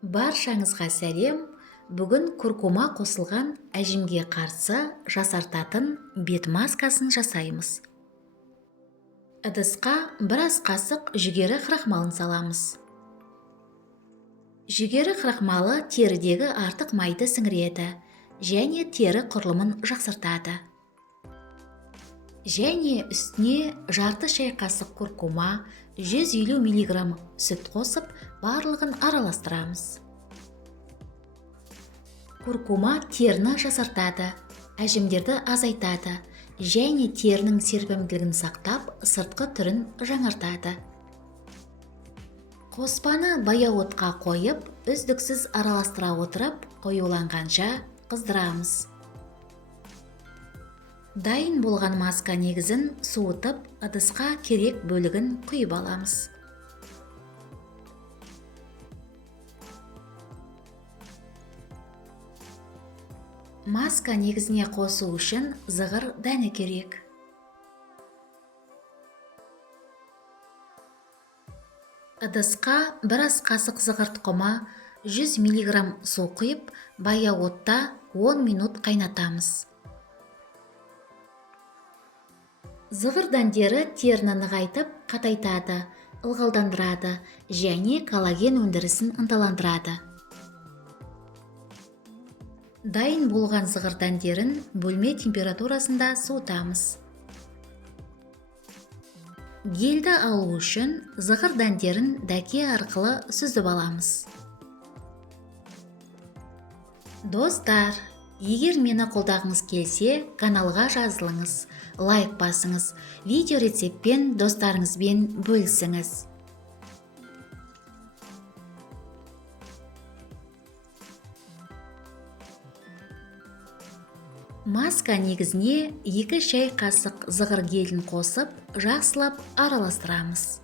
Баршаңызға сәлем. Бүгін куркума қосылған әжімге қарсы жасартатын бет маскасын жасаймыз. Ыдысқа бір ас қасық жүгері крахмалын саламыз. Жүгері крахмалы терідегі артық майды сіңіреді және тері құрылымын жақсартады. Және үстіне жарты шай қасық куркума, 150 мг сүт қосып, барлығын араластырамыз. Куркума теріні жасартады, әжімдерді азайтады және терінің серпімділігін сақтап, сыртқы түрін жаңартады. Қоспаны баяу отқа қойып, үздіксіз араластыра отырып, қоюланғанша қыздырамыз. Дайын болған маска негізін суытып, ыдысқа керек бөлігін құйып аламыз. Маска негізіне қосу үшін зығыр дәні керек. Ыдысқа бір ас қасық зығыр тұқымы, 100 мг су құйып, баяу отта 10 минут қайнатамыз. Зығыр дәндері теріні нығайтып, қатайтады, ылғалдандырады және коллаген өндірісін ынталандырады. Дайын болған зығыр дәндерін бөлме температурасында суытамыз. Гельді алу үшін зығыр дәндерін дәке арқылы сүзіп аламыз. Достар, егер мені қолдағыңыз келсе, каналға жазылыңыз, лайк басыңыз, видео рецептпен достарыңызбен бөлісіңіз. Маска негізіне 2 шай қасық зығыр гелін қосып, жақсылап араластырамыз.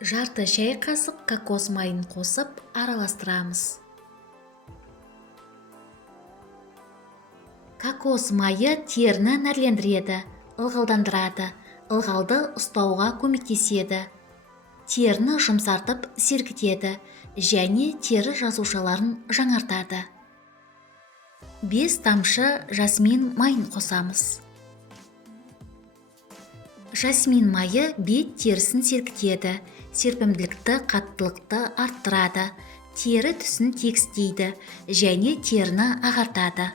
Жарты шай қасық кокос майын қосып араластырамыз. Кокос майы теріні нәрлендіреді, ылғалдандырады, ылғалды ұстауға көмектеседі, теріні жұмсартып сергітеді және тері жасушаларын жаңартады. 5 тамшы жасмин майын қосамыз. Жасмин майы бет терісін сергітеді, серпімділікті, қаттылықты арттырады, тері түсін тегістейді және теріні ағартады.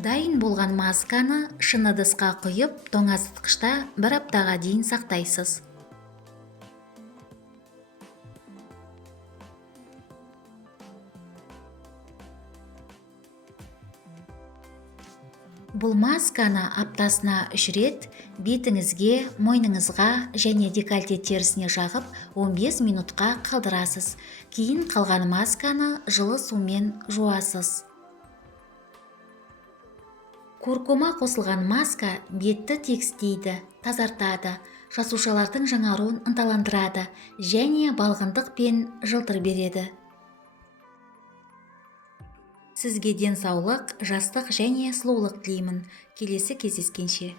Дайын болған масканы шыны ыдысқа құйып, тоңазытқышта 1 аптаға дейін сақтайсыз. Бұл масканы аптасына 3 рет бетіңізге, мойныңызға және декольте терісіне жағып 15 минутқа қалдырасыз. Кейін қалған масканы жылы сумен жуасыз. Куркума қосылған маска бетті тегістейді, тазартады, жасушалардың жаңаруын ынталандырады және балғындық пен жылтыр береді. Сізге денсаулық, жастық және сұлулық тілеймін. Келесі кездескенше.